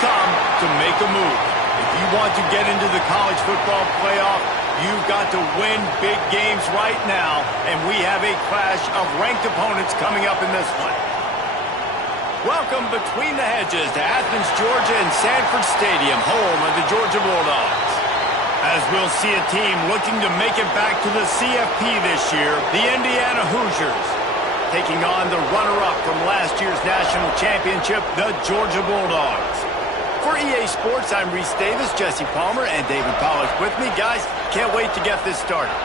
come to make a move. If you want to get into the college football playoff, you've got to win big games right now, and we have a clash of ranked opponents coming up in this one. Welcome between the hedges to Athens, Georgia and Sanford Stadium, home of the Georgia Bulldogs. As we'll see a team looking to make it back to the CFP this year, the Indiana Hoosiers, taking on the runner-up from last year's national championship, the Georgia Bulldogs. For EA Sports, I'm Reese Davis, Jesse Palmer, and David Pollack with me. Guys, can't wait to get this started.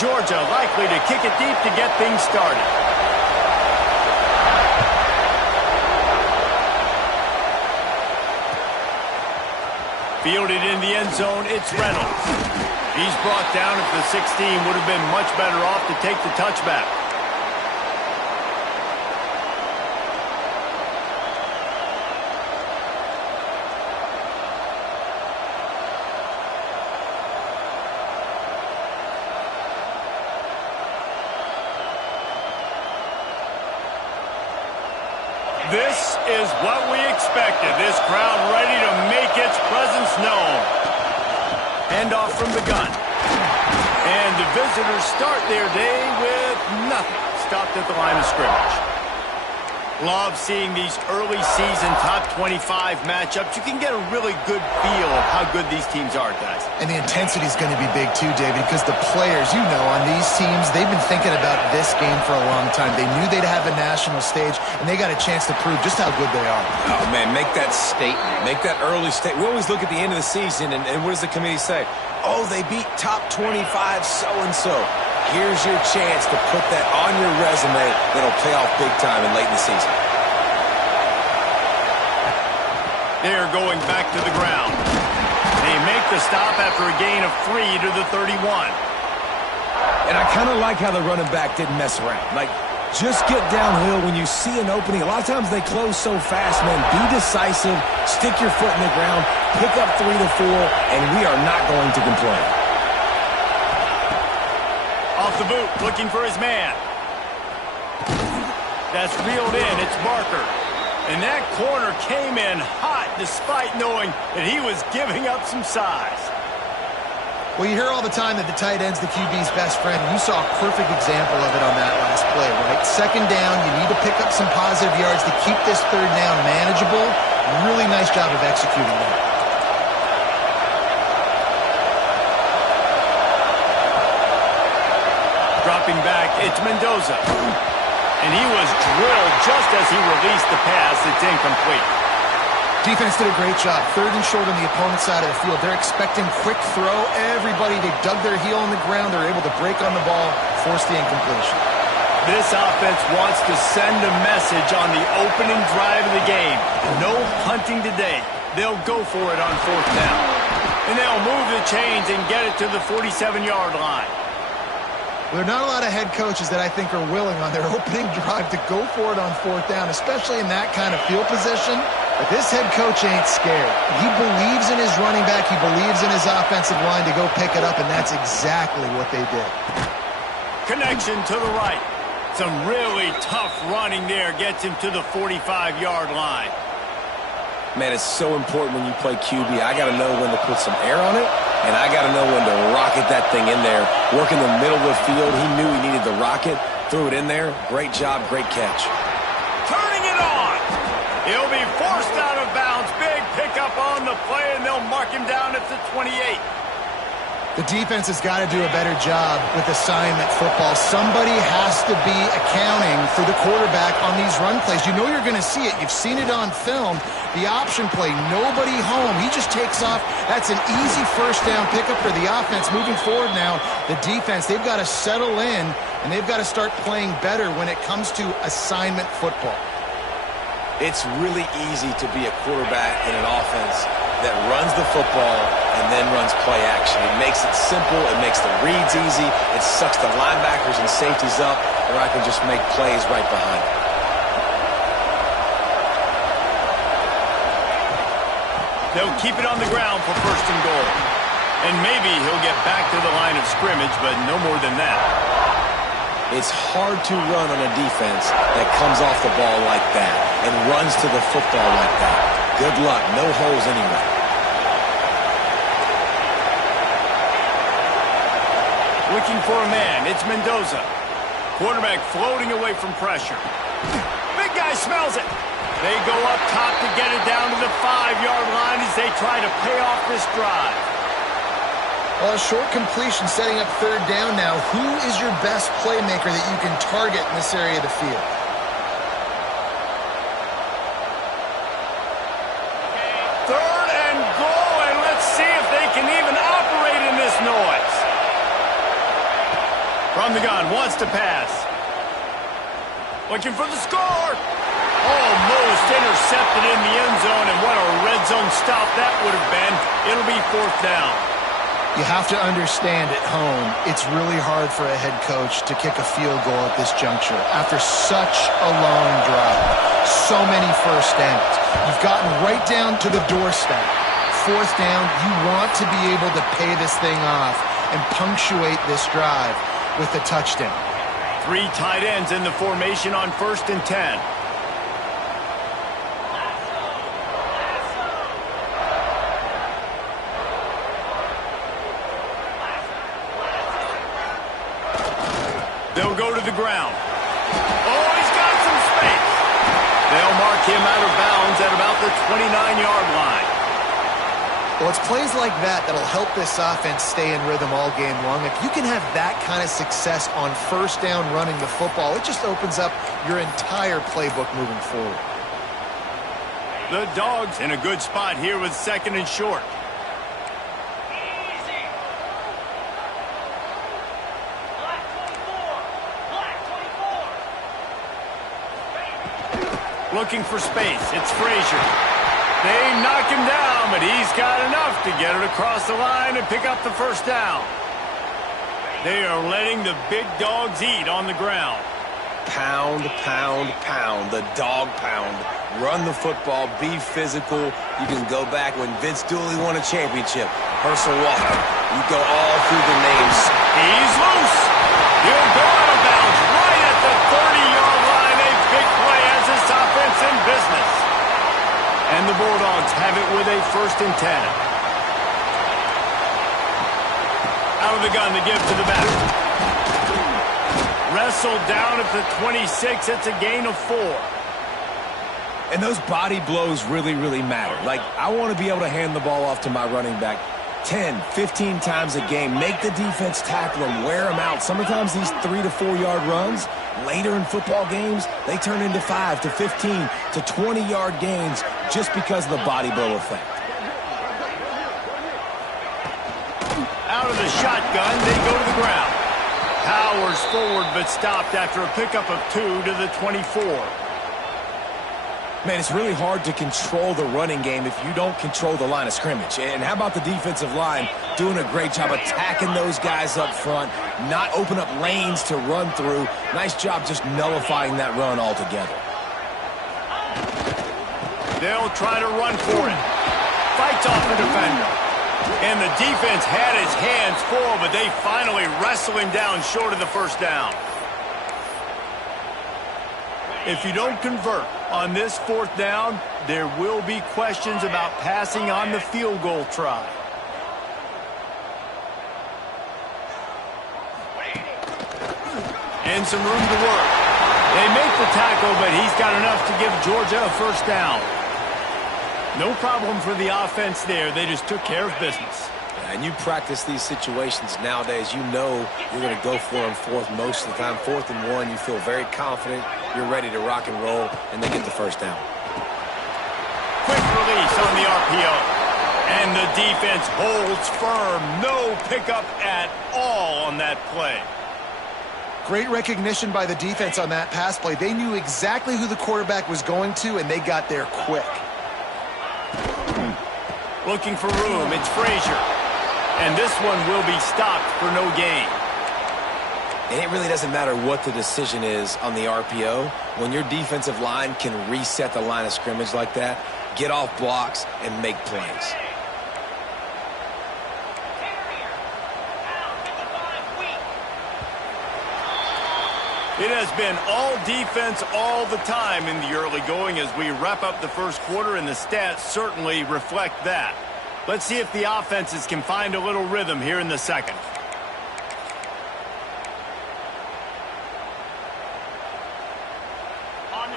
Georgia likely to kick it deep to get things started. Fielded in the end zone, it's Reynolds. He's brought down at the 16, would have been much better off to take the touchback. This is what we expected. This crowd ready to make its presence known. Handoff from the gun. And the visitors start their day with nothing. Stopped at the line of scrimmage. Love seeing these early season top 25 matchups. You can get a really good feel of how good these teams are, guys. And the intensity is going to be big too, David, because the players, you know, on these teams, they've been thinking about this game for a long time. They knew they'd have a national stage, and they got a chance to prove just how good they are. Oh, man, make that statement. Make that early statement. We always look at the end of the season, and what does the committee say? Oh, they beat top 25 so-and-so. Here's your chance to put that on your resume that'll pay off big time and late in the season. They're going back to the ground. They make the stop after a gain of 3 to the 31. And I kind of like how the running back didn't mess around. Like, just get downhill when you see an opening. A lot of times they close so fast, man. Be decisive, stick your foot in the ground, pick up 3 to 4, and we are not going to complain. Off the boot, looking for his man. That's reeled in. It's Barker. And that corner came in hot despite knowing that he was giving up some size. Well, you hear all the time that the tight end's the QB's best friend. You saw a perfect example of it on that last play, right? Second down, you need to pick up some positive yards to keep this third down manageable. Really nice job of executing that. Dropping back, it's Mendoza. And he was drilled just as he released the pass. It's incomplete. Defense did a great job. Third and short on the opponent's side of the field. They're expecting quick throw. Everybody, they dug their heel on the ground. They're able to break on the ball, force the incompletion. This offense wants to send a message on the opening drive of the game. No punting today. They'll go for it on fourth down. And they'll move the chains and get it to the 47-yard line. There are not a lot of head coaches that I think are willing on their opening drive to go for it on fourth down, especially in that kind of field position. But this head coach ain't scared. He believes in his running back. He believes in his offensive line to go pick it up, and that's exactly what they did. Connection to the right. Some really tough running there gets him to the 45-yard line. Man, it's so important when you play QB. I got to know when to put some air on it, and I got to know when to rocket that thing in there. Work in the middle of the field. He knew he needed the rocket. Threw it in there. Great job, great catch. Turning it on. He'll be forced out of bounds. Big pickup on the play, and they'll mark him down at the 28. The defense has got to do a better job with assignment football. Somebody has to be accounting for the quarterback on these run plays. You know you're going to see it. You've seen it on film. The option play, nobody home. He just takes off. That's an easy first down pickup for the offense. Moving forward now, the defense, they've got to settle in, and they've got to start playing better when it comes to assignment football. It's really easy to be a quarterback in an offense that runs the football and then runs play action. It makes it simple. It makes the reads easy. It sucks the linebackers and safeties up, or I can just make plays right behind it. They'll keep it on the ground for first and goal. And maybe he'll get back to the line of scrimmage, but no more than that. It's hard to run on a defense that comes off the ball like that and runs to the football like that. Good luck. No holes anyway. Looking for a man. It's Mendoza. Quarterback floating away from pressure. Big guy smells it. They go up top to get it down to the 5-yard line as they try to pay off this drive. Well, a short completion setting up third down now. Who is your best playmaker that you can target in this area of the field? Third and goal, and let's see if they can even operate in this noise. From the gun, wants to pass. Looking for the score. Almost intercepted in the end zone, and what a red zone stop that would have been. It'll be fourth down. You have to understand at home, it's really hard for a head coach to kick a field goal at this juncture after such a long drive. So many first downs. You've gotten right down to the doorstep. Fourth down, you want to be able to pay this thing off and punctuate this drive with a touchdown. 3 tight ends in the formation on 1st and 10. They'll go to the ground. Oh, he's got some space. They'll mark him out of bounds at about the 29-yard line. Well, it's plays like that that'll help this offense stay in rhythm all game long. If you can have that kind of success on first down running the football, it just opens up your entire playbook moving forward. The Dogs in a good spot here with 2nd and short. Looking for space. It's Frazier. They knock him down, but he's got enough to get it across the line and pick up the first down. They are letting the big dogs eat on the ground. Pound, pound, pound. The dog pound. Run the football. Be physical. You can go back when Vince Dooley won a championship. Herschel Walker. You go all through the names. He's loose. He'll go out of bounds right at the 30-yard line. A big play as this offense in business. And the Bulldogs have it with a 1st and 10. Out of the gun to give to the back. Wrestled down at the 26. It's a gain of 4. And those body blows really, really matter. Like, I want to be able to hand the ball off to my running back 10, 15 times a game. Make the defense tackle them, wear them out. Sometimes these 3 to 4 yard runs, later in football games, they turn into 5 to 15 to 20-yard gains just because of the body blow effect. Out of the shotgun, they go to the ground. Powers forward, but stopped after a pickup of 2 to the 24. Man, it's really hard to control the running game if you don't control the line of scrimmage. And how about the defensive line doing a great job attacking those guys up front, not open up lanes to run through. Nice job just nullifying that run altogether. They'll try to run for it. Fights off the defender. And the defense had his hands full, but they finally wrestle him down short of the first down. If you don't convert on this 4th down, there will be questions about passing on the field goal try. And some room to work. They make the tackle, but he's got enough to give Georgia a first down. No problem for the offense there. They just took care of business. And you practice these situations nowadays, you know you're going to go for them 4th most of the time. 4th and 1, you feel very confident. You're ready to rock and roll, and they get the first down. Quick release on the RPO. And the defense holds firm. No pickup at all on that play. Great recognition by the defense on that pass play. They knew exactly who the quarterback was going to, and they got there quick. Looking for room. It's Frazier. And this one will be stopped for no gain. And it really doesn't matter what the decision is on the RPO. When your defensive line can reset the line of scrimmage like that, get off blocks and make plays. It has been all defense all the time in the early going as we wrap up the first quarter, and the stats certainly reflect that. Let's see if the offenses can find a little rhythm here in the second.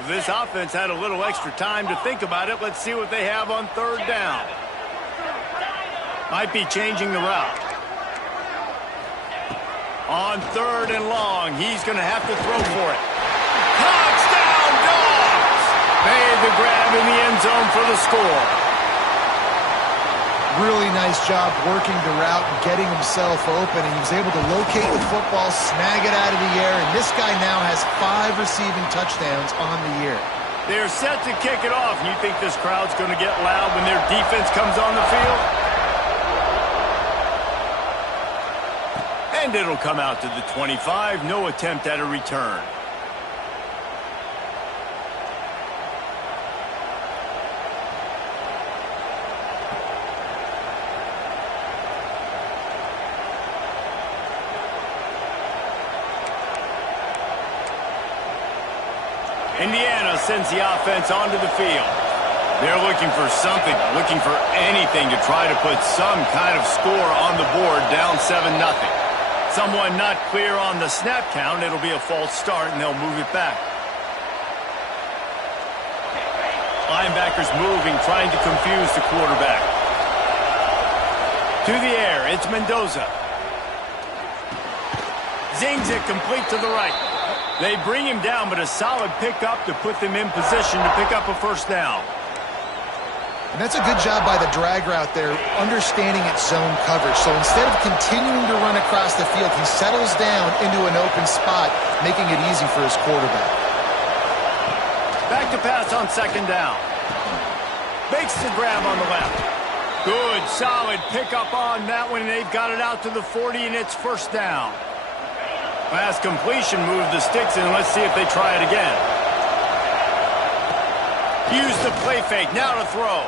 This offense had a little extra time to think about it. Let's see what they have on third down. Might be changing the route. On third and long, he's going to have to throw for it. Touchdown, Dogs! Made the grab in the end zone for the score. Really nice job working the route and getting himself open. And he was able to locate the football, snag it out of the air, and this guy now has 5 receiving touchdowns on the year. They're set to kick it off. You think this crowd's going to get loud when their defense comes on the field? And it'll come out to the 25. No attempt at a return. Indiana sends the offense onto the field. They're looking for something, looking for anything to try to put some kind of score on the board, down 7-0. Someone not clear on the snap count. It'll be a false start, and they'll move it back. Linebackers moving, trying to confuse the quarterback. To the air, it's Mendoza. Zings it complete to the right. They bring him down, but a solid pickup to put them in position to pick up a first down. And that's a good job by the drag route there, understanding its zone coverage. So instead of continuing to run across the field, he settles down into an open spot, making it easy for his quarterback. Back to pass on second down. Makes the grab on the left. Good, solid pickup on that one, and they've got it out to the 40, and it's first down. Pass completion, move the sticks, and let's see if they try it again. Use the play fake, now to throw.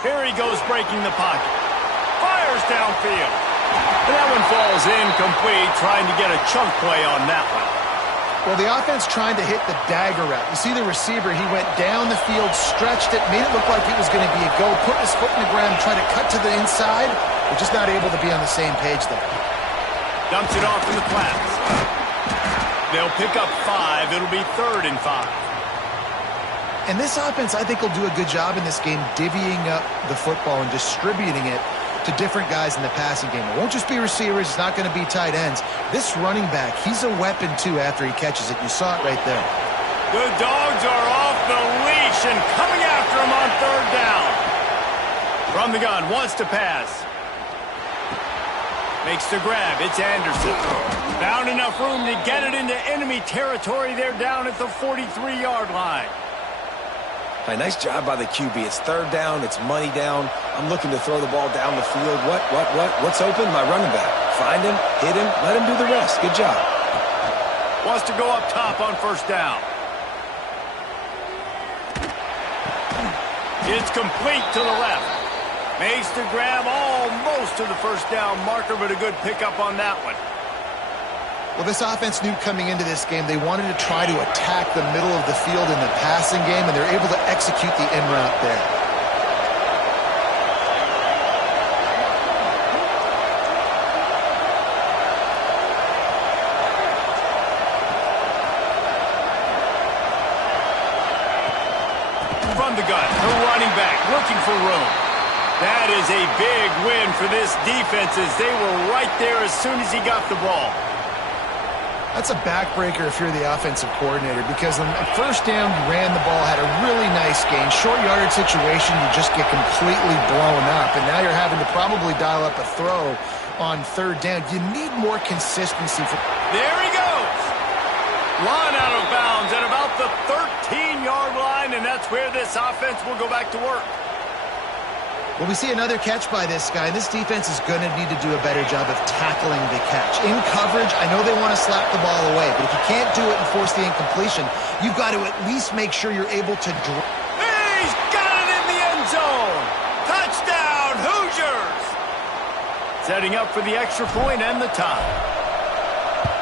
Here he goes, breaking the pocket. Fires downfield. And that one falls incomplete, trying to get a chunk play on that one. Well, the offense trying to hit the dagger route. You see the receiver, he went down the field, stretched it, made it look like it was going to be a go, put his foot in the ground, tried to cut to the inside. They're just not able to be on the same page there. Dumps it off in the flats. They'll pick up 5. It'll be 3rd and 5. And this offense, I think, will do a good job in this game divvying up the football and distributing it to different guys in the passing game. It won't just be receivers. It's not going to be tight ends. This running back, he's a weapon, too, after he catches it. You saw it right there. The Dogs are off the leash and coming after him on third down. From the gun, wants to pass. Makes the grab. It's Anderson. Found enough room to get it into enemy territory. They're down at the 43-yard line. Right, nice job by the QB. It's third down. It's money down. I'm looking to throw the ball down the field. What's open? My running back. Find him, hit him, let him do the rest. Good job. Wants to go up top on first down. It's complete to the left. Makes the grab almost to the first down marker, but a good pickup on that one. Well, this offense knew coming into this game they wanted to try to attack the middle of the field in the passing game, and they're able to execute the in route there. From the gun, the running back looking for room. That is a big win for this defense as they were right there as soon as he got the ball. That's a backbreaker if you're the offensive coordinator, because on first down, you ran the ball, had a really nice gain. Short yardage situation, you just get completely blown up, and now you're having to probably dial up a throw on third down. You need more consistency. There he goes. Run out of bounds at about the 13-yard line, and that's where this offense will go back to work. Well, we see another catch by this guy. This defense is going to need to do a better job of tackling the catch. In coverage, I know they want to slap the ball away, but if you can't do it and force the incompletion, you've got to at least make sure you're able to He's got it in the end zone. Touchdown, Hoosiers. Setting up for the extra point and the tie.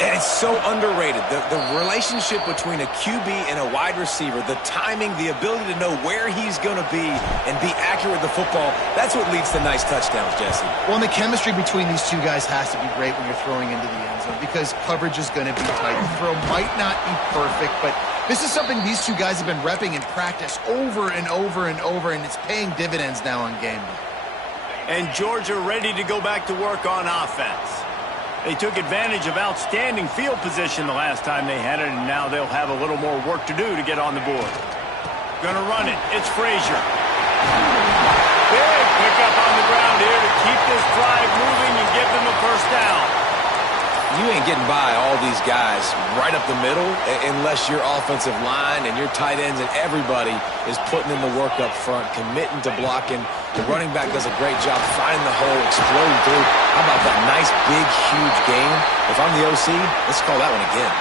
And it's so underrated. The relationship between a QB and a wide receiver, the timing, the ability to know where he's going to be and be accurate with the football, that's what leads to nice touchdowns, Jesse. Well, and the chemistry between these two guys has to be great when you're throwing into the end zone because coverage is going to be tight. The throw might not be perfect, but this is something these two guys have been repping in practice over and over and over, and it's paying dividends now on game day. And Georgia ready to go back to work on offense. They took advantage of outstanding field position the last time they had it, and now they'll have a little more work to do to get on the board. Gonna run it. It's Frazier. Big pickup on the ground here to keep this drive moving and give them a first down. You ain't getting by all these guys right up the middle unless your offensive line and your tight ends and everybody is putting in the work up front, committing to blocking. The running back does a great job finding the hole, exploding through. How about that nice, big, huge game? If I'm the OC, let's call that one again.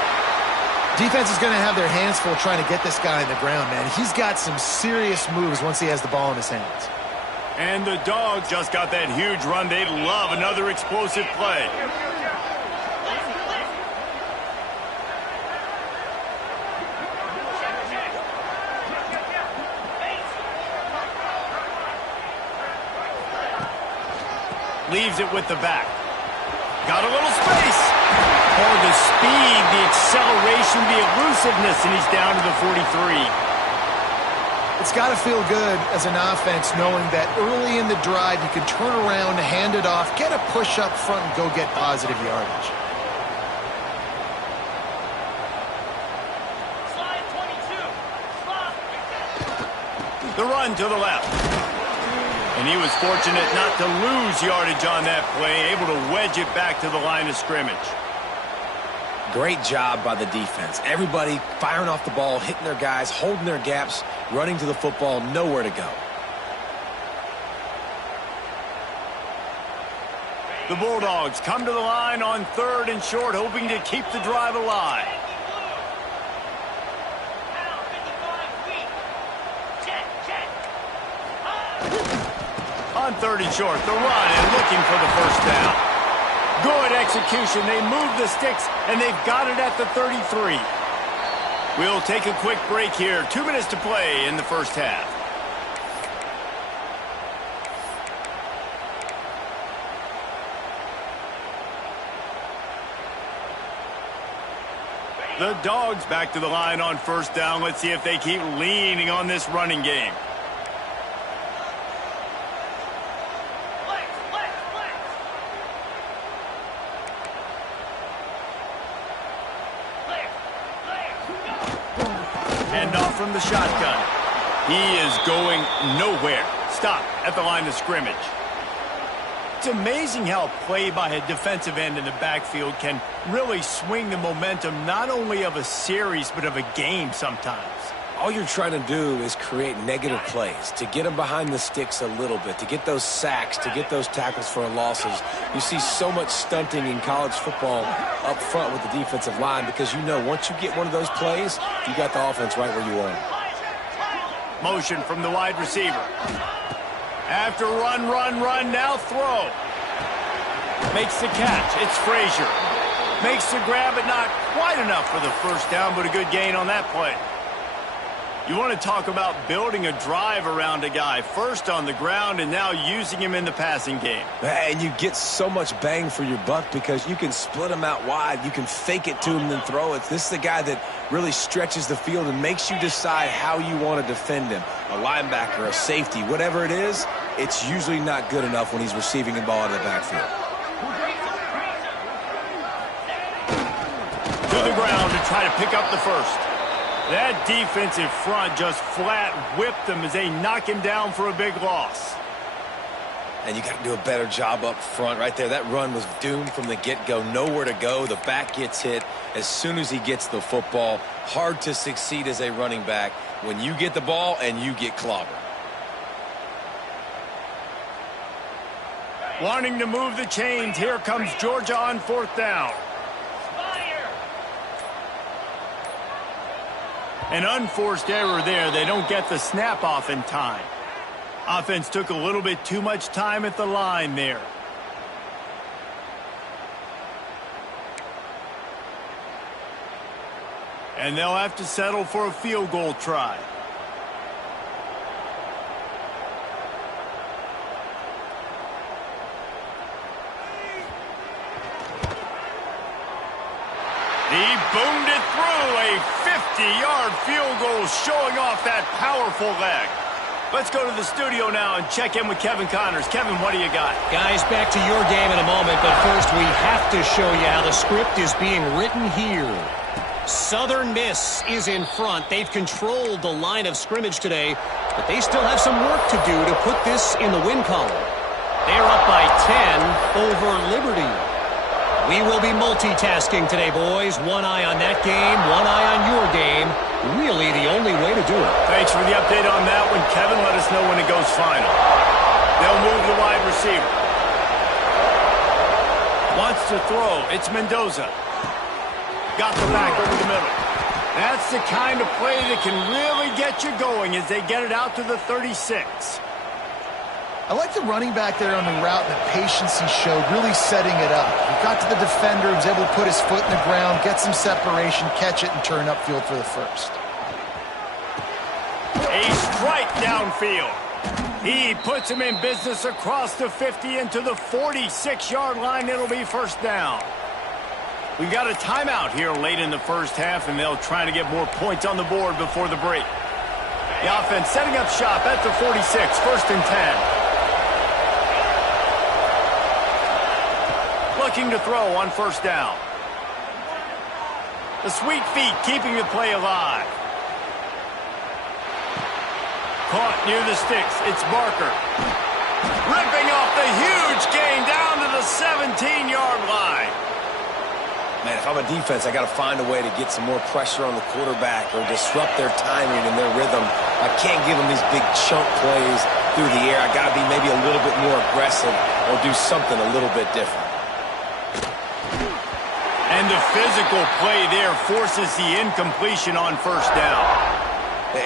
Defense is going to have their hands full trying to get this guy on the ground, man. He's got some serious moves once he has the ball in his hands. And the Dogs just got that huge run. They'd love another explosive play. Leaves it with the back. Got a little space. Oh, the speed, the acceleration, the elusiveness, and he's down to the 43. It's got to feel good as an offense knowing that early in the drive you can turn around, hand it off, get a push up front, and go get positive yardage. Slide 22. The run to the left. And he was fortunate not to lose yardage on that play, able to wedge it back to the line of scrimmage. Great job by the defense. Everybody firing off the ball, hitting their guys, holding their gaps, running to the football, nowhere to go. The Bulldogs come to the line on 3rd and short, hoping to keep the drive alive. On 3rd and short, the run and looking for the first down. Good execution. They move the sticks, and they've got it at the 33. We'll take a quick break here. 2 minutes to play in the first half. The Dogs back to the line on first down. Let's see if they keep leaning on this running game. Handoff from the shotgun. He is going nowhere. Stop at the line of scrimmage. It's amazing how play by a defensive end in the backfield can really swing the momentum not only of a series but of a game sometimes. All you're trying to do is create negative plays, to get them behind the sticks a little bit, to get those sacks, to get those tackles for losses. You see so much stunting in college football up front with the defensive line because you know once you get one of those plays, you got the offense right where you want it. Motion from the wide receiver. After run, now throw. Makes the catch. It's Frazier. Makes the grab, but not quite enough for the first down, but a good gain on that play. You want to talk about building a drive around a guy, first on the ground and now using him in the passing game. And you get so much bang for your buck because you can split him out wide. You can fake it to him and then throw it. This is the guy that really stretches the field and makes you decide how you want to defend him. A linebacker, a safety, whatever it is, it's usually not good enough when he's receiving the ball out of the backfield. To the ground to try to pick up the first. That defensive front just flat whipped them as they knock him down for a big loss. And you got to do a better job up front right there. That run was doomed from the get-go. Nowhere to go. The back gets hit as soon as he gets the football. Hard to succeed as a running back when you get the ball and you get clobbered. Wanting to move the chains. Here comes Georgia on 4th down. An unforced error there. They don't get the snap off in time. Offense took a little bit too much time at the line there. And they'll have to settle for a field goal try. He boomed it through. A 50-yard field goal showing off that powerful leg. Let's go to the studio now and check in with Kevin Connors. Kevin, what do you got? Guys, back to your game in a moment, but first we have to show you how the script is being written here. Southern Miss is in front. They've controlled the line of scrimmage today, but they still have some work to do to put this in the win column. They're up by 10 over Liberty. We will be multitasking today, boys. One eye on that game, one eye on your game. Really the only way to do it. Thanks for the update on that one, Kevin. Let us know when it goes final. They'll move the wide receiver. Wants to throw. It's Mendoza. Got the back over the middle. That's the kind of play that can really get you going as they get it out to the 36. I like the running back there on the route and the patience he showed, really setting it up. He got to the defender, was able to put his foot in the ground, get some separation, catch it, and turn upfield for the first. A strike downfield. He puts him in business across the 50 into the 46-yard line. It'll be first down. We've got a timeout here late in the first half, and they'll try to get more points on the board before the break. The offense setting up shop at the 46, first and 10. Looking to throw on first down. The sweet feet keeping the play alive. Caught near the sticks. It's Barker. Ripping off the huge gain down to the 17-yard line. Man, if I'm a defense, I got to find a way to get some more pressure on the quarterback or disrupt their timing and their rhythm. I can't give them these big chunk plays through the air. I got to be maybe a little bit more aggressive or do something a little bit different. And the physical play there forces the incompletion on first down.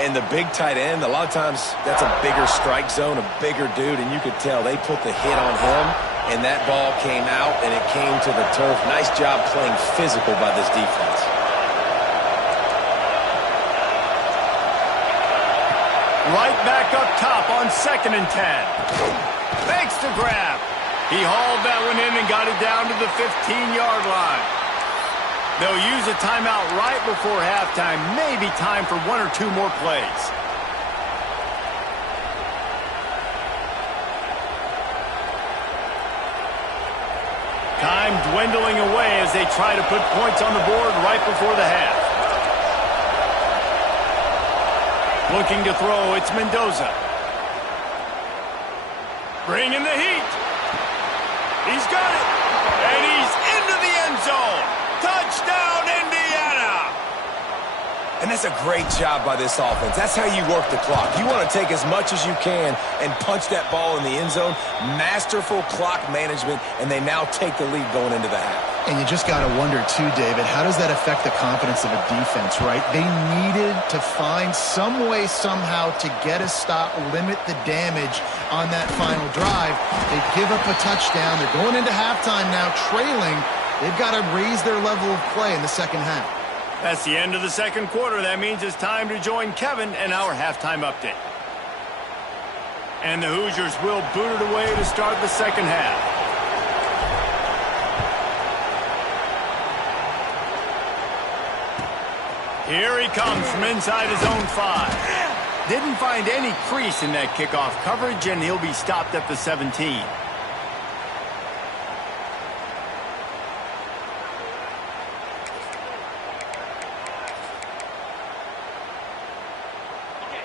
And the big tight end, a lot of times that's a bigger strike zone, a bigger dude, and you could tell they put the hit on him, and that ball came out, and it came to the turf. Nice job playing physical by this defense. Right back up top on second and 10. Thanks to grab. He hauled that one in and got it down to the 15-yard line. They'll use a timeout right before halftime. Maybe time for one or two more plays. Time dwindling away as they try to put points on the board right before the half. Looking to throw, it's Mendoza. Bringing the heat. He's got it. And he's into the end zone. Touchdown, Indiana! And that's a great job by this offense. That's how you work the clock. You want to take as much as you can and punch that ball in the end zone. Masterful clock management, and they now take the lead going into the half. And you just got to wonder, too, David, how does that affect the confidence of a defense, right? They needed to find some way, somehow, to get a stop, limit the damage on that final drive. They give up a touchdown. They're going into halftime now, trailing. They've got to raise their level of play in the second half. That's the end of the second quarter. That means it's time to join Kevin and our halftime update. And the Hoosiers will boot it away to start the second half. Here he comes from inside his own 5. Didn't find any crease in that kickoff coverage, and he'll be stopped at the 17.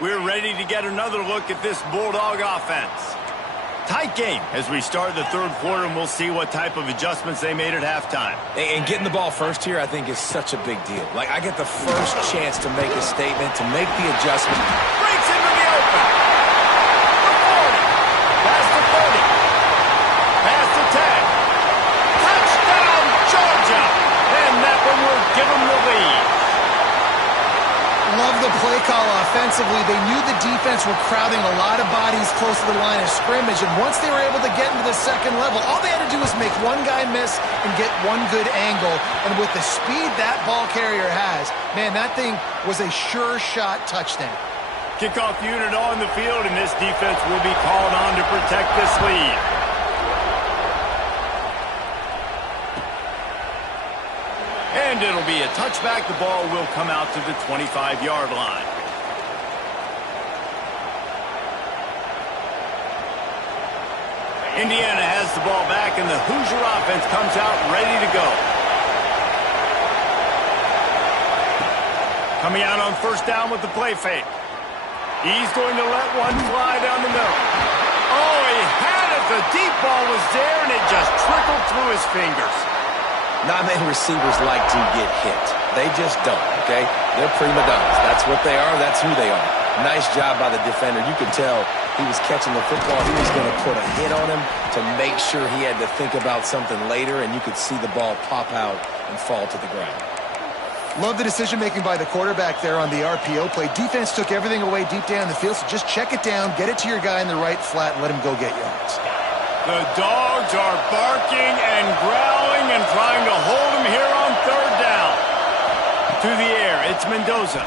We're ready to get another look at this Bulldog offense. Tight game as we start the third quarter, and we'll see what type of adjustments they made at halftime. And getting the ball first here, I think, is such a big deal. Like, I get the first chance to make a statement, to make the adjustment. Breaks into the open. The 40. Pass to 30. Pass to 10. Touchdown, Georgia. And that one will give them the lead. love the play call offensively. They knew the defense were crowding a lot of bodies close to the line of scrimmage, and once they were able to get into the second level, all they had to do was make one guy miss and get one good angle. And with the speed that ball carrier has, man, that thing was a sure shot touchdown. Kickoff unit on the field, and this defense will be called on to protect this lead. And it'll be a touchback. The ball will come out to the 25-yard line. Indiana has the ball back, and the Hoosier offense comes out ready to go. Coming out on first down with the play fake. He's going to let one fly down the middle. Oh, he had it. The deep ball was there, and it just trickled through his fingers. Not many receivers like to get hit. They just don't, okay? They're prima donnas. That's what they are. That's who they are. Nice job by the defender. You could tell he was catching the football. He was going to put a hit on him to make sure he had to think about something later, and you could see the ball pop out and fall to the ground. Love the decision-making by the quarterback there on the RPO play. Defense took everything away deep down the field, so just check it down, get it to your guy in the right flat, and let him go get yards. The dogs are barking and growling and trying to hold him here on third down. To the air, it's Mendoza.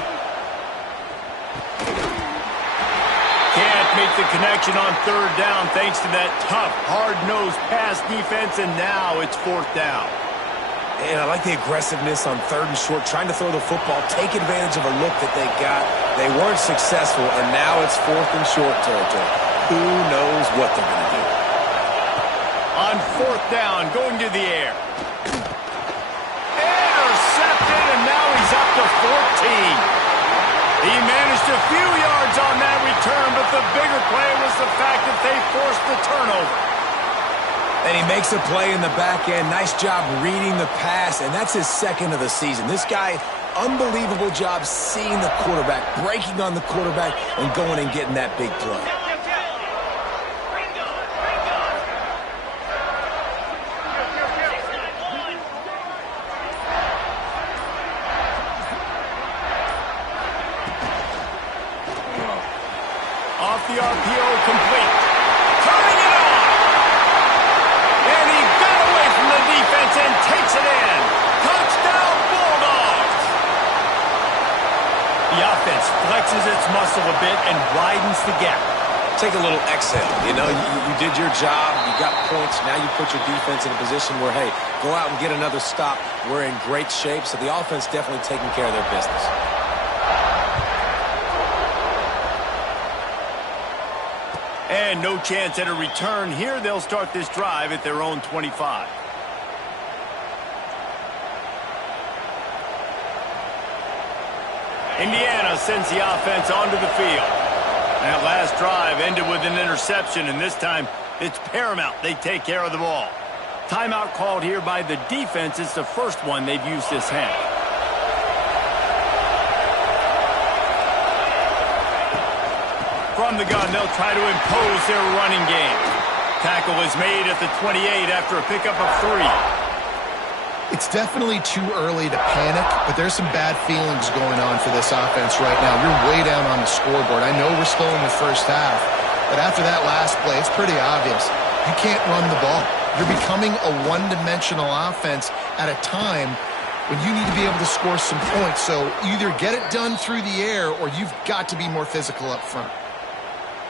Can't make the connection on third down thanks to that tough, hard-nosed pass defense, and now it's fourth down. And I like the aggressiveness on third and short, trying to throw the football, take advantage of a look that they got. They weren't successful, and now it's fourth and short territory. Who knows what they're going to do? On fourth down, going to the air. Intercepted, and now he's up to 14. He managed a few yards on that return, but the bigger play was the fact that they forced the turnover. And he makes a play in the back end. Nice job reading the pass, and that's his second of the season. This guy, unbelievable job seeing the quarterback, breaking on the quarterback, and going and getting that big play. Off the RPO, complete. Turning it on. And he got away from the defense and takes it in. Touchdown, Bulldogs. The offense flexes its muscle a bit and widens the gap. Take a little exhale. You know, you did your job. You got points. Now you put your defense in a position where, hey, go out and get another stop. We're in great shape, so the offense definitely taking care of their business. And no chance at a return here. They'll start this drive at their own 25. Indiana sends the offense onto the field. That last drive ended with an interception, and this time it's paramount they take care of the ball. Timeout called here by the defense. It's the first one they've used this half. From the gun, they'll try to impose their running game. Tackle is made at the 28 after a pickup of 3. It's definitely too early to panic, but there's some bad feelings going on for this offense right now. You're way down on the scoreboard. I know we're still in the first half, but after that last play, it's pretty obvious. You can't run the ball. You're becoming a one-dimensional offense at a time when you need to be able to score some points. So either get it done through the air or you've got to be more physical up front.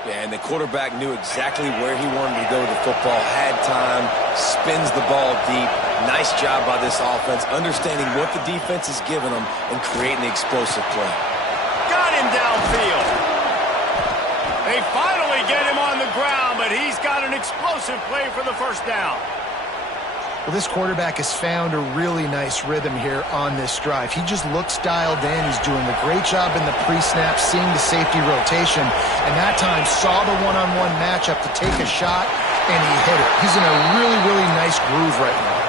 Yeah, and the quarterback knew exactly where he wanted to go with the football, had time, spins the ball deep. Nice job by this offense, understanding what the defense is giving them and creating the explosive play. Got him downfield. They finally get him on the ground, but he's got an explosive play for the first down. Well, this quarterback has found a really nice rhythm here on this drive. He just looks dialed in. He's doing a great job in the pre-snap, seeing the safety rotation, and that time saw the one-on-one matchup to take a shot, and he hit it. He's in a really, really nice groove right now.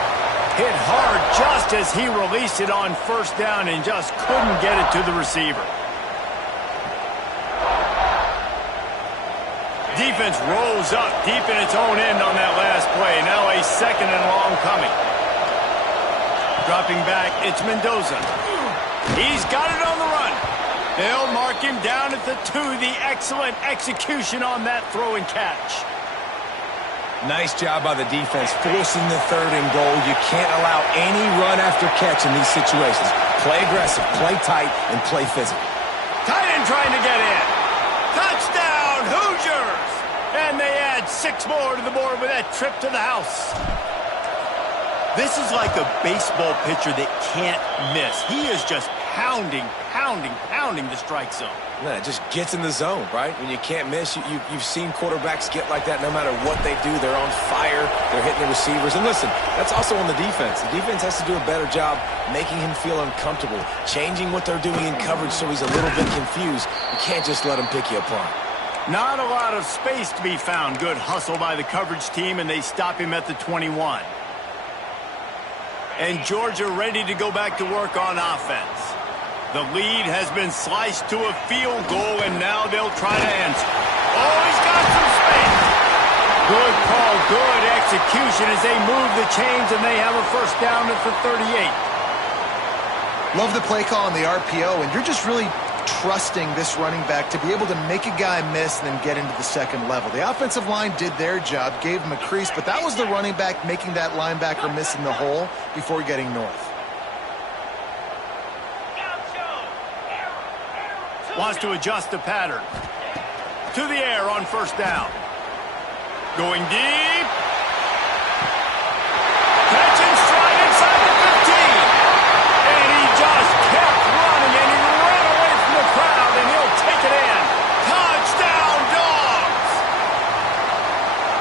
Hit hard just as he released it on first down and just couldn't get it to the receiver. Defense rolls up deep in its own end on that last play. Now a second and long coming. Dropping back, it's Mendoza. He's got it on the run. They'll mark him down at the 2. The excellent execution on that throw and catch. Nice job by the defense, forcing the 3rd and goal. You can't allow any run after catch in these situations. Play aggressive, play tight, and play physical. Tight end trying to get in. Touchdown, Hoosiers! And they add 6 more to the board with that trip to the house. This is like a baseball pitcher that can't miss. He is just pounding the strike zone. Yeah, it just gets in the zone, right? When you can't miss, you've seen quarterbacks get like that no matter what they do. They're on fire. They're hitting the receivers. And listen, that's also on the defense. The defense has to do a better job making him feel uncomfortable, changing what they're doing in coverage so he's a little bit confused. You can't just let him pick you apart. Not a lot of space to be found. Good hustle by the coverage team, and they stop him at the 21. And Georgia ready to go back to work on offense. The lead has been sliced to a field goal, and now they'll try to answer. Oh, he's got some space. Good call, good execution as they move the chains, and they have a first down at the 38. Love the play call on the RPO, and you're just really trusting this running back to be able to make a guy miss and then get into the second level. The offensive line did their job, gave him a crease, but that was the running back making that linebacker miss in the hole before getting north. Wants to adjust the pattern. To the air on first down. Going deep. Catch and stride inside the 15. And he just kept running, and he ran away from the crowd, and he'll take it in. Touchdown, Dogs!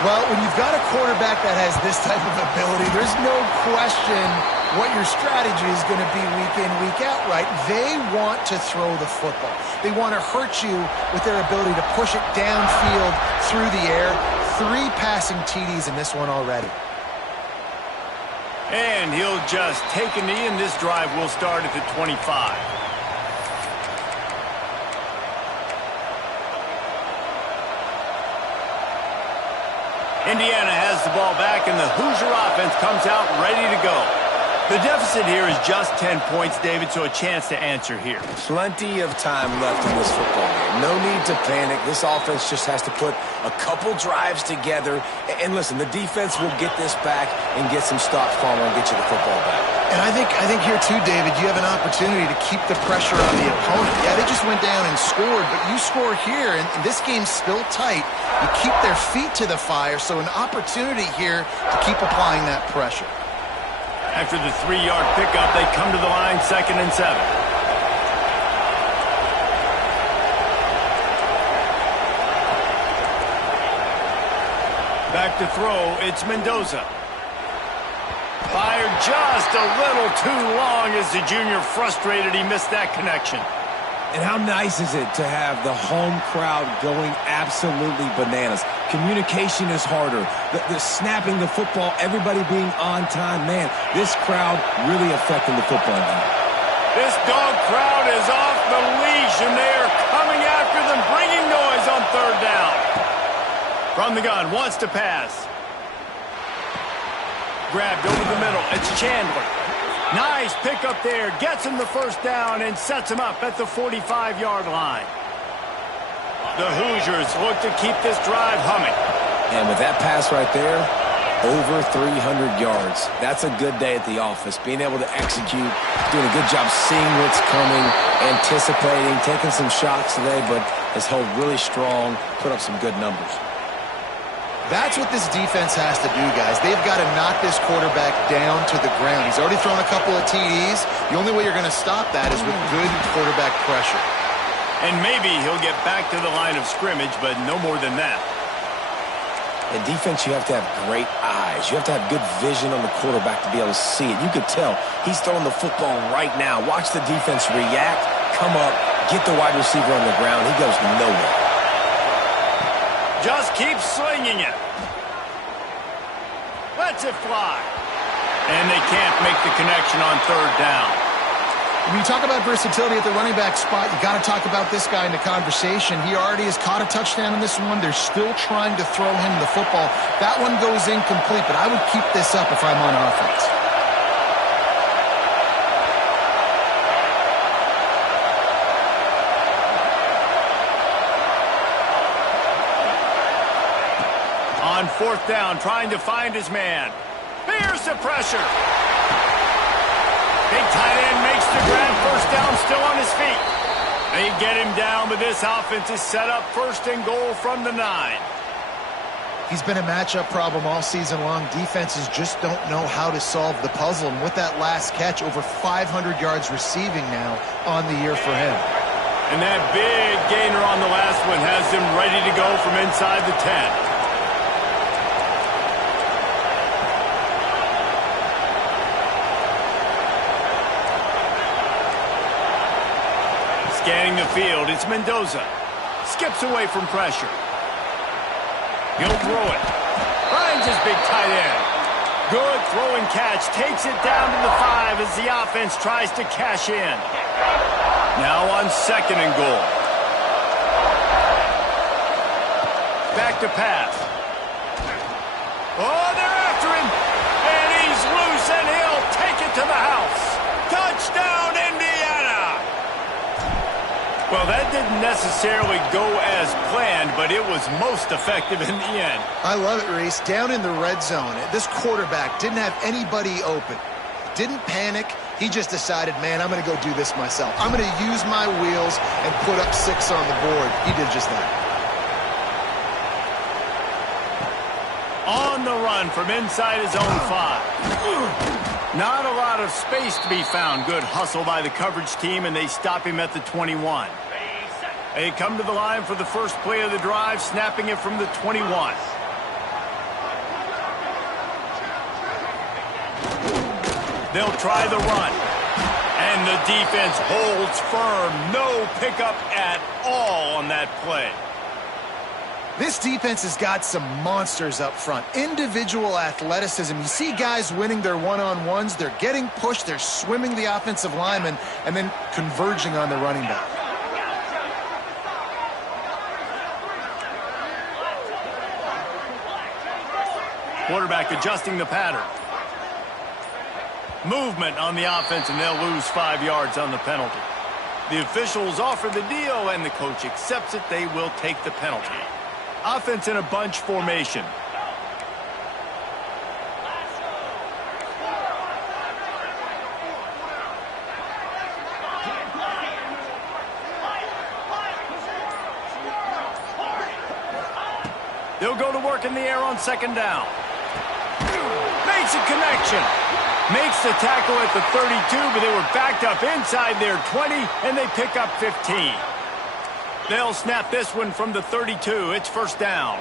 Well, when you've got a quarterback that has this type of ability, there's no question what your strategy is going to be week in, week out, right? They want to throw the football. They want to hurt you with their ability to push it downfield through the air. 3 passing TDs in this one already. And he'll just take a knee, and this drive will start at the 25. Indiana has the ball back, and the Hoosier offense comes out ready to go. The deficit here is just 10 points, David, so a chance to answer here. Plenty of time left in this football game. No need to panic. This offense just has to put a couple drives together. And listen, the defense will get this back and get some stops, Palmer, and get you the football back. And I think here too, David, you have an opportunity to keep the pressure on the opponent. Yeah, they just went down and scored, but you score here, and this game's still tight. You keep their feet to the fire, so an opportunity here to keep applying that pressure. After the 3-yard pickup, they come to the line, 2nd and 7. Back to throw, it's Mendoza. Fired just a little too long as the junior frustrated. He missed that connection. And how nice is it to have the home crowd going absolutely bananas? Communication is harder. The snapping the football, everybody being on time. Man, this crowd really affecting the football game. This dog crowd is off the leash, and they are coming after them, bringing noise on 3rd down. From the gun, wants to pass. Grabbed over the middle. It's Chandler. Nice pickup there. Gets him the first down and sets him up at the 45-yard line. The Hoosiers look to keep this drive humming. And with that pass right there, over 300 yards. That's a good day at the office. Being able to execute, doing a good job seeing what's coming, anticipating, taking some shots today, but has held really strong, put up some good numbers. That's what this defense has to do, guys. They've got to knock this quarterback down to the ground. He's already thrown a couple of TDs. The only way you're going to stop that is with good quarterback pressure. And maybe he'll get back to the line of scrimmage, but no more than that. In defense, you have to have great eyes. You have to have good vision on the quarterback to be able to see it. You could tell he's throwing the football right now. Watch the defense react, come up, get the wide receiver on the ground. He goes nowhere. Just keep slinging it. Lets it fly. And they can't make the connection on 3rd down. When you talk about versatility at the running back spot, you got to talk about this guy in the conversation. He already has caught a touchdown in this one. They're still trying to throw him the football. That one goes incomplete, but I would keep this up if I'm on offense. 4th down, trying to find his man. Fears the pressure. Big tight end makes the grab. 1st down, still on his feet. They get him down, but this offense is set up 1st and goal from the 9. He's been a matchup problem all season long. Defenses just don't know how to solve the puzzle. And with that last catch, over 500 yards receiving now on the year for him. And that big gainer on the last one has him ready to go from inside the 10. Scanning the field, it's Mendoza. Skips away from pressure. He'll throw it. Finds his big tight end. Good throwing catch. Takes it down to the 5 as the offense tries to cash in. Now on 2nd and goal. Back to pass. Oh, they're after him. And he's loose, and he'll take it to the house. Touchdown, Indiana! Well, that didn't necessarily go as planned, but it was most effective in the end. I love it, Reese. Down in the red zone, this quarterback didn't have anybody open. Didn't panic. He just decided, man, I'm going to go do this myself. I'm going to use my wheels and put up 6 on the board. He did just that. On the run from inside his own 5. Not a lot of space to be found. Good hustle by the coverage team, and they stop him at the 21. They come to the line for the first play of the drive, snapping it from the 21. They'll try the run. And the defense holds firm. No pickup at all on that play. This defense has got some monsters up front. Individual athleticism. You see guys winning their one-on-ones. They're getting pushed. They're swimming the offensive lineman and then converging on the running back. Quarterback adjusting the pattern. Movement on the offense, and they'll lose 5 yards on the penalty. The officials offer the deal, and the coach accepts it. They will take the penalty. Offense in a bunch formation. They'll go to work in the air on 2nd down. Makes a connection. Makes the tackle at the 32, but they were backed up inside their 20, and they pick up 15. They'll snap this one from the 32. It's 1st down.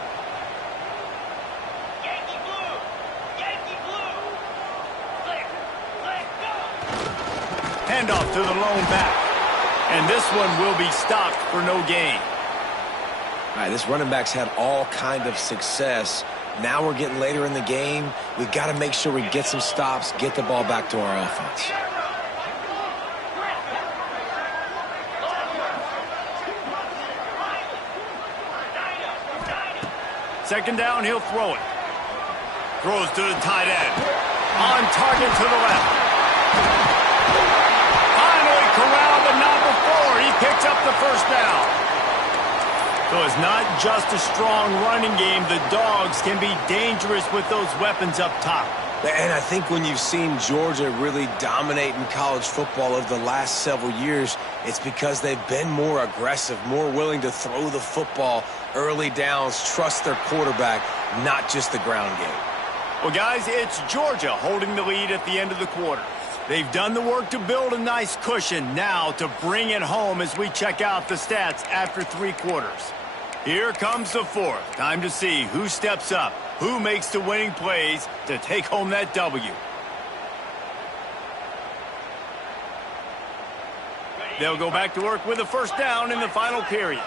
Yankee blue. Yankee blue. Click, go. Handoff to the lone back. And this one will be stopped for no gain. All right, this running back's had all kind of success. Now we're getting later in the game. We've got to make sure we get some stops, get the ball back to our offense. Second down, he'll throw it. Throws to the tight end. On target to the left. Finally corralled, but not before. He picks up the 1st down. So it's not just a strong running game. The Dogs can be dangerous with those weapons up top. And I think when you've seen Georgia really dominate in college football over the last several years, it's because they've been more aggressive, more willing to throw the football early downs, trust their quarterback, not just the ground game. Well, guys, it's Georgia holding the lead at the end of the quarter. They've done the work to build a nice cushion. Now to bring it home as we check out the stats after 3 quarters. Here comes the 4th. Time to see who steps up, who makes the winning plays to take home that W. They'll go back to work with a 1st down in the final period.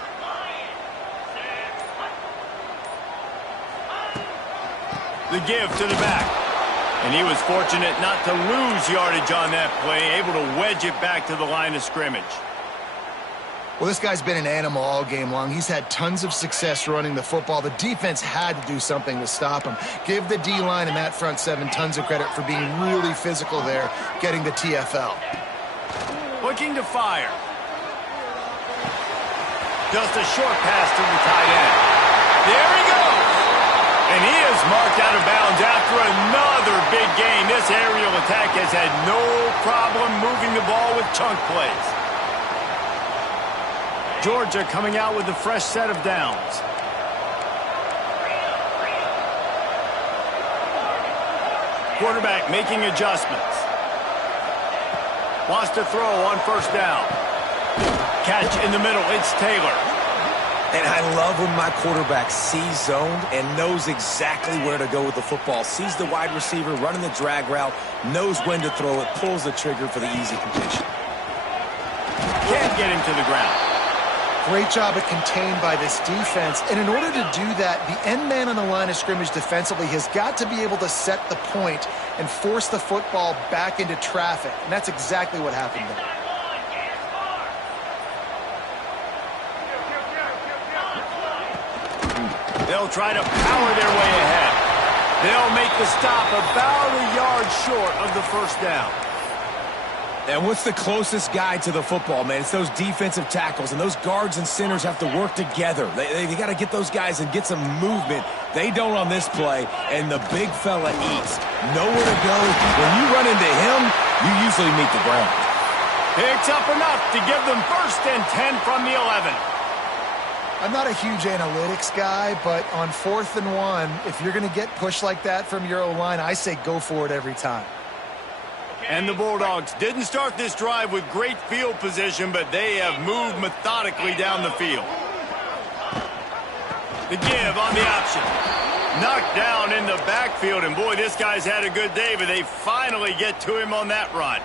The give to the back. And he was fortunate not to lose yardage on that play, able to wedge it back to the line of scrimmage. Well, this guy's been an animal all game long. He's had tons of success running the football. The defense had to do something to stop him. Give the D-line and that front 7 tons of credit for being really physical there, getting the TFL. Looking to fire. Just a short pass to the tight end. There he goes. And he is marked out of bounds after another big gain. This aerial attack has had no problem moving the ball with chunk plays. Georgia coming out with a fresh set of downs. Quarterback making adjustments. Wants to throw on first down. Catch in the middle. It's Taylor. And I love when my quarterback sees zoned and knows exactly where to go with the football. Sees the wide receiver running the drag route, knows when to throw it, pulls the trigger for the easy completion. Can't get him to the ground. Great job at contained by this defense. And in order to do that, the end man on the line of scrimmage defensively has got to be able to set the point and force the football back into traffic. And that's exactly what happened there. They'll try to power their way ahead. They'll make the stop about a yard short of the first down. And what's the closest guy to the football, man? It's those defensive tackles, and those guards and centers have to work together. They got to get those guys and get some movement. They don't on this play, and the big fella eats. Nowhere to go. When you run into him, you usually meet the ground. Picks up enough to give them 1st and 10 from the 11. I'm not a huge analytics guy, but on 4th and 1, if you're going to get pushed like that from your O-line, I say go for it every time. And the Bulldogs didn't start this drive with great field position, but they have moved methodically down the field. The give on the option. Knocked down in the backfield, and boy, this guy's had a good day, but they finally get to him on that run.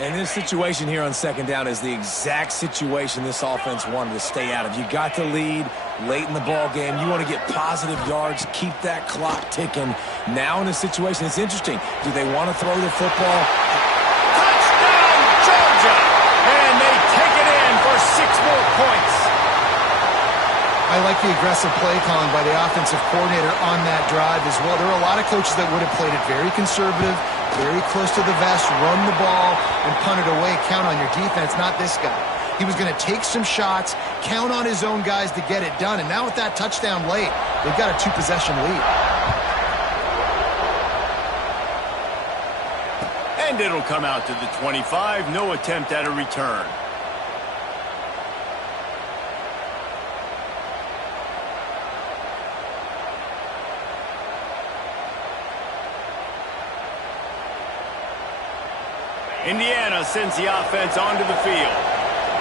And this situation here on 2nd down is the exact situation this offense wanted to stay out of. You got the lead late in the ball game. You want to get positive yards, keep that clock ticking. Now in this situation, it's interesting. Do they want to throw the football? Touchdown, Georgia! And they take it in for 6 more points. I like the aggressive play calling by the offensive coordinator on that drive as well. There are a lot of coaches that would have played it very conservative, very close to the vest, run the ball, and punt it away. Count on your defense, not this guy. He was going to take some shots, count on his own guys to get it done. And now with that touchdown late, they've got a 2-possession lead. And it'll come out to the 25. No attempt at a return. Indiana sends the offense onto the field.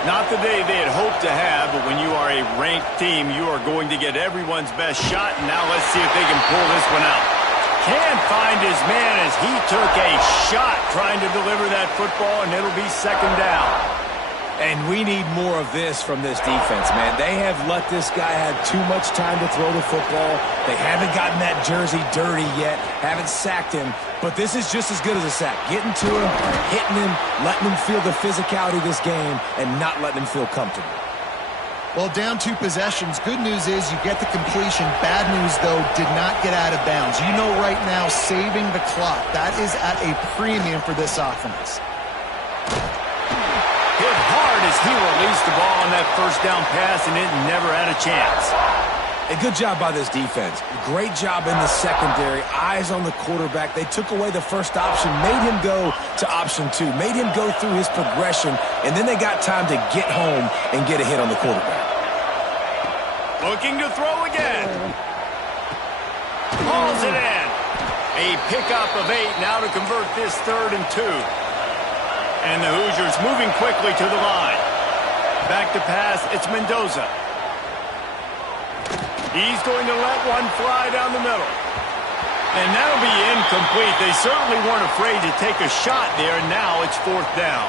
Not the day they had hoped to have, but when you are a ranked team, you are going to get everyone's best shot. And now let's see if they can pull this one out. Can't find his man as he took a shot trying to deliver that football, and it'll be 2nd down. And we need more of this from this defense, man. They have let this guy have too much time to throw the football. They haven't gotten that jersey dirty yet, haven't sacked him. But this is just as good as a sack. Getting to him, hitting him, letting him feel the physicality of this game, and not letting him feel comfortable. Well, down 2 possessions. Good news is you get the completion. Bad news, though, did not get out of bounds. You know right now, saving the clock. That is at a premium for this offense. Hit hard as he released the ball on that 1st down pass, and it never had a chance. A good job by this defense. Great job in the secondary. Eyes on the quarterback. They took away the first option, made him go to option 2, made him go through his progression, and then they got time to get home and get a hit on the quarterback. Looking to throw again. Hauls it in. A pickup of 8 now to convert this 3rd and 2. And the Hoosiers moving quickly to the line. Back to pass, it's Mendoza. He's going to let one fly down the middle. And that'll be incomplete. They certainly weren't afraid to take a shot there, and now it's 4th down.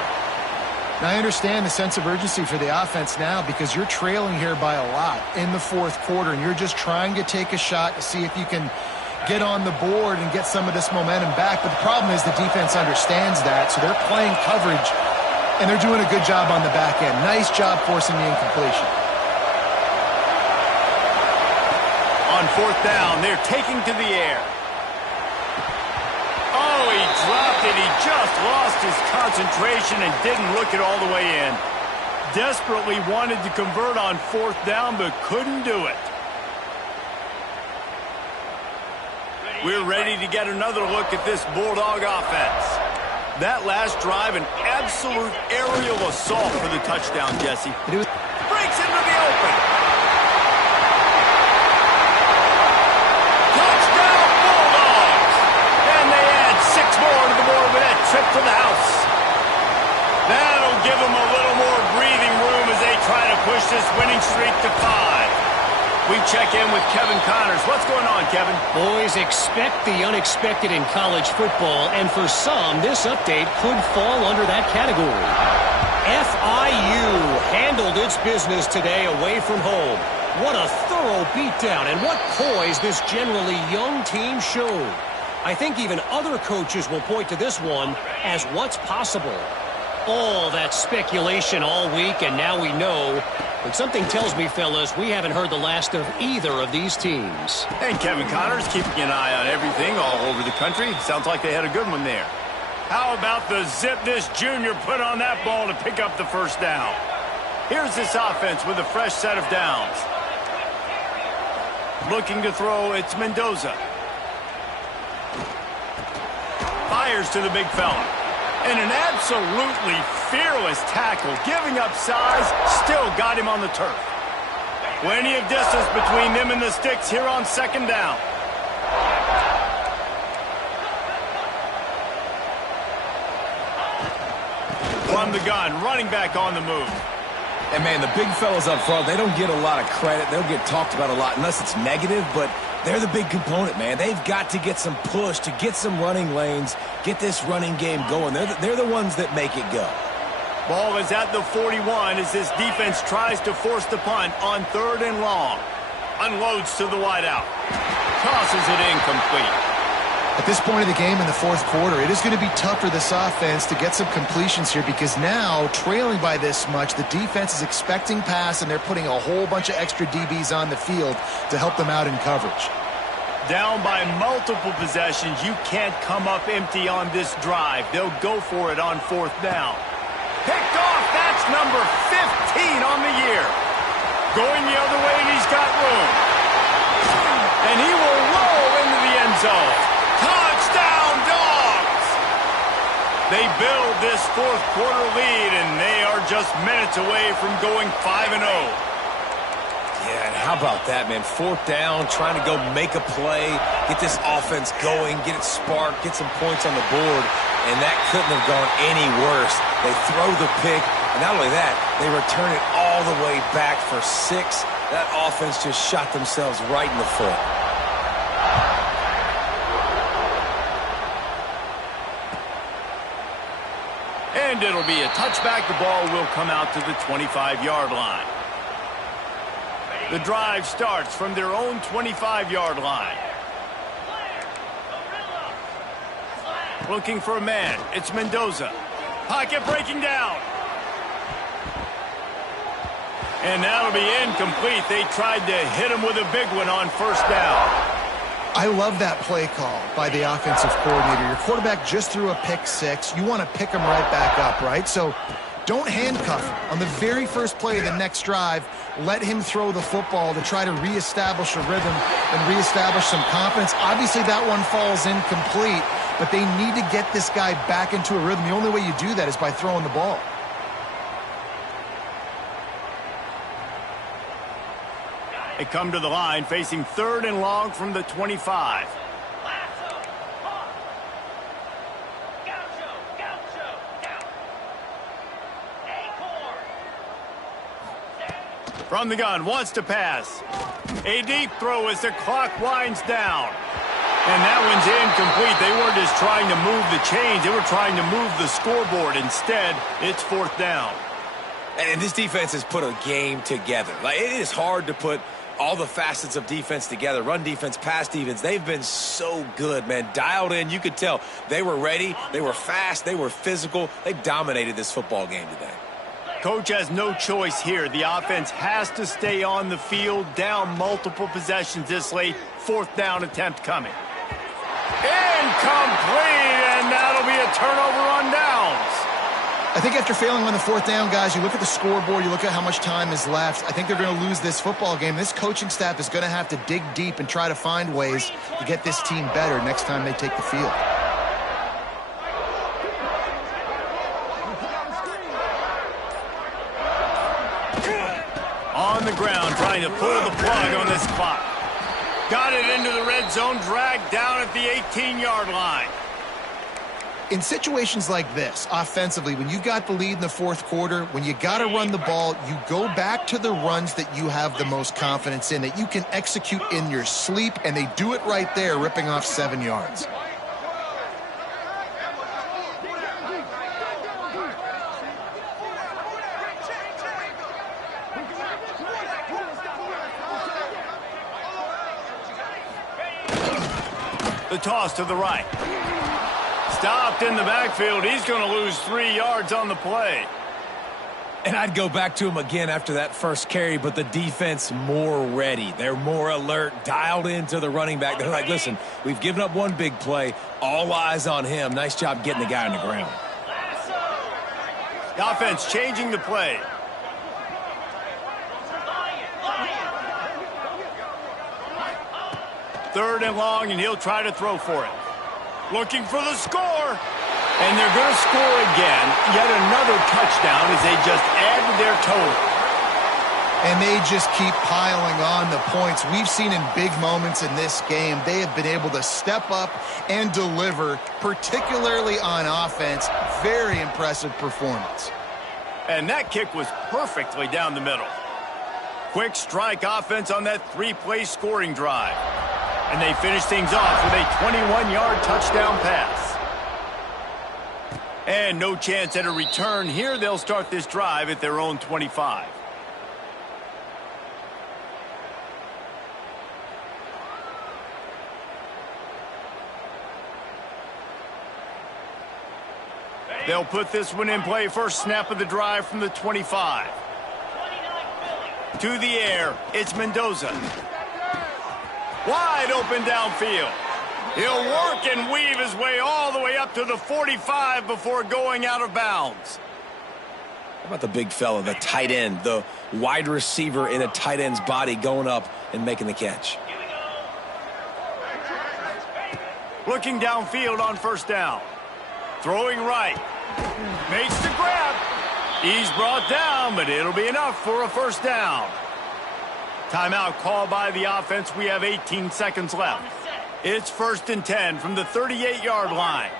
Now, I understand the sense of urgency for the offense now because you're trailing here by a lot in the 4th quarter, and you're just trying to take a shot to see if you can get on the board and get some of this momentum back. But the problem is the defense understands that, so they're playing coverage, and they're doing a good job on the back end. Nice job forcing the incompletion. On 4th down, they're taking to the air. Oh, he dropped it. He just lost his concentration and didn't look it all the way in. Desperately wanted to convert on 4th down, but couldn't do it. We're ready to get another look at this Bulldog offense. That last drive, an absolute aerial assault for the touchdown, Jesse. Breaks into the open. Touchdown, Bulldogs! And they add 6 more to the board with that trip to the house. That'll give them a little more breathing room as they try to push this winning streak to 5. We check in with Kevin Connors. What's going on, Kevin? Boys, expect the unexpected in college football, and for some, this update could fall under that category. FIU handled its business today away from home. What a thorough beatdown, and what poise this generally young team showed. I think even other coaches will point to this one as what's possible. All that speculation all week, and now we know. But something tells me, fellas, we haven't heard the last of either of these teams. And Kevin Connors keeping an eye on everything all over the country. Sounds like they had a good one there. How about the zip this junior put on that ball to pick up the first down? Here's this offense with a fresh set of downs. Looking to throw, it's Mendoza. Fires to the big fella. And an absolutely fearless tackle, giving up size, still got him on the turf. Plenty of distance between them and the sticks here on second down. From the gun, running back on the move. And, man, the big fellas up front, they don't get a lot of credit. They'll get talked about a lot unless it's negative, but they're the big component, man. They've got to get some push, to get some running lanes, get this running game going. They're the ones that make it go. Ball is at the 41 as this defense tries to force the punt on 3rd and long. Unloads to the wideout. Tosses it incomplete. At this point of the game in the 4th quarter, it is going to be tough for this offense to get some completions here because now, trailing by this much, the defense is expecting pass and they're putting a whole bunch of extra DBs on the field to help them out in coverage. Down by multiple possessions, you can't come up empty on this drive. They'll go for it on 4th down. Picked off, that's number 15 on the year. Going the other way, and he's got room. And he will roll into the end zone. Touchdown, Dogs! They build this 4th quarter lead, and they are just minutes away from going 5-0. Yeah, and how about that, man? 4th down, trying to go make a play, get this offense going, get it sparked, get some points on the board, and that couldn't have gone any worse. They throw the pick, and not only that, they return it all the way back for 6. That offense just shot themselves right in the foot. And it'll be a touchback. The ball will come out to the 25-yard line. The drive starts from their own 25-yard line. Looking for a man. It's Mendoza. Pocket breaking down. And that'll be incomplete. They tried to hit him with a big one on 1st down. I love that play call by the offensive coordinator. Your quarterback just threw a pick 6. You want to pick him right back up, right? So don't handcuff him. On the very first play of the next drive, let him throw the football to try to reestablish a rhythm and reestablish some confidence. Obviously, that one falls incomplete, but they need to get this guy back into a rhythm. The only way you do that is by throwing the ball. They come to the line facing 3rd and long from the 25. From the gun, wants to pass. A deep throw as the clock winds down. And that one's incomplete. They weren't just trying to move the chains. They were trying to move the scoreboard. Instead, it's 4th down. And this defense has put a game together. Like, it is hard to put all the facets of defense together. Run defense, pass defense. They've been so good, man. Dialed in. You could tell they were ready. They were fast. They were physical. They dominated this football game today. Coach has no choice here. The offense has to stay on the field, down multiple possessions this late. 4th down attempt coming. Incomplete, and that'll be a turnover on downs. I think after failing on the fourth down, guys, you look at the scoreboard, you look at how much time is left. I think they're going to lose this football game. This coaching staff is going to have to dig deep and try to find ways to get this team better next time they take the field. On the ground, trying to pull the plug on this clock. Got it into the red zone, dragged down at the 18-yard line. In situations like this, offensively, when you've got the lead in the fourth quarter, when you got to run the ball, you go back to the runs that you have the most confidence in, that you can execute in your sleep, and they do it right there, ripping off 7 yards. The toss to the right. Stopped in the backfield. He's going to lose 3 yards on the play. And I'd go back to him again after that first carry, but the defense more ready. They're more alert, dialed into the running back. They're like, listen, we've given up one big play. All eyes on him. Nice job getting the guy on the ground. The offense changing the play. Third and long, and he'll try to throw for it. Looking for the score. And they're going to score again. Yet another touchdown as they just add to their total. And they just keep piling on the points. We've seen in big moments in this game, they have been able to step up and deliver, particularly on offense. Very impressive performance. And that kick was perfectly down the middle. Quick strike offense on that 3-play scoring drive. And they finish things off with a 21-yard touchdown pass. And no chance at a return here. They'll start this drive at their own 25. They'll put this one in play. First snap of the drive from the 25. To the air, it's Mendoza. Wide open downfield. He'll work and weave his way all the way up to the 45 before going out of bounds. How about the big fella, the tight end, the wide receiver in a tight end's body going up and making the catch? Looking downfield on first down. Throwing right. Makes the grab. He's brought down, but it'll be enough for a first down. Timeout called by the offense. We have 18 seconds left. It's 1st and 10 from the 38-yard line.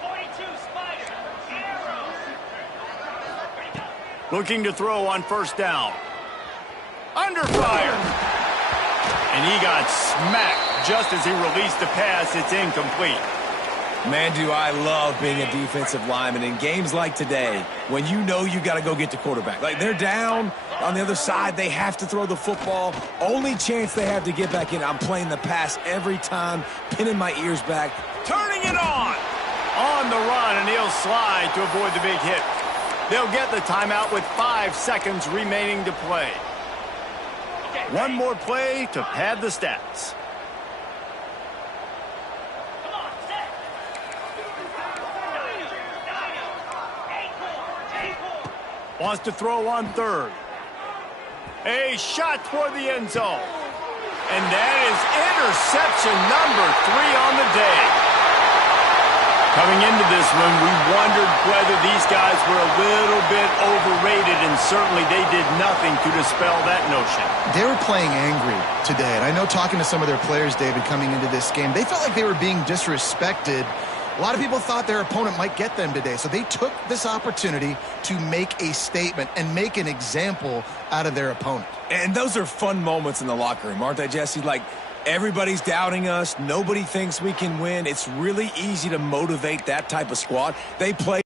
42 Spider. Arrow. Looking to throw on first down. Under fire. And he got smacked just as he released the pass. It's incomplete. Man, do I love being a defensive lineman in games like today when you know you got to go get the quarterback. Like, they're down on the other side. They have to throw the football. Only chance they have to get back in. I'm playing the pass every time, pinning my ears back. Turning it on the run, and he'll slide to avoid the big hit. They'll get the timeout with 5 seconds remaining to play. One more play to pad the stats. Wants to throw on third. A shot toward the end zone. And that is interception number 3 on the day. Coming into this one, we wondered whether these guys were a little bit overrated, and certainly they did nothing to dispel that notion. They were playing angry today, and I know talking to some of their players, David, coming into this game, they felt like they were being disrespected. A lot of people thought their opponent might get them today, so they took this opportunity to make a statement and make an example out of their opponent. And those are fun moments in the locker room, aren't they, Jesse? Like, everybody's doubting us. Nobody thinks we can win. It's really easy to motivate that type of squad. They play